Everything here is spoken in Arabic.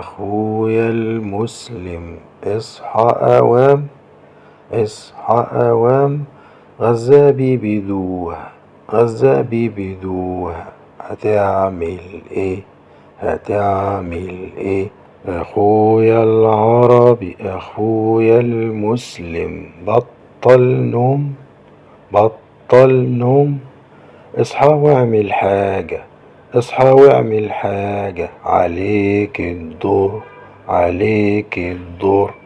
أخويا المسلم اصحى أوام، اصحى أوام، غزابي بدوها، غزابي بدوها، هتعمل ايه، هتعمل ايه؟ أخويا العربي أخويا المسلم بطل نوم، بطل نوم، اصحى واعمل حاجة، اصحى واعمل حاجة، عليك الدور، عليك الدور.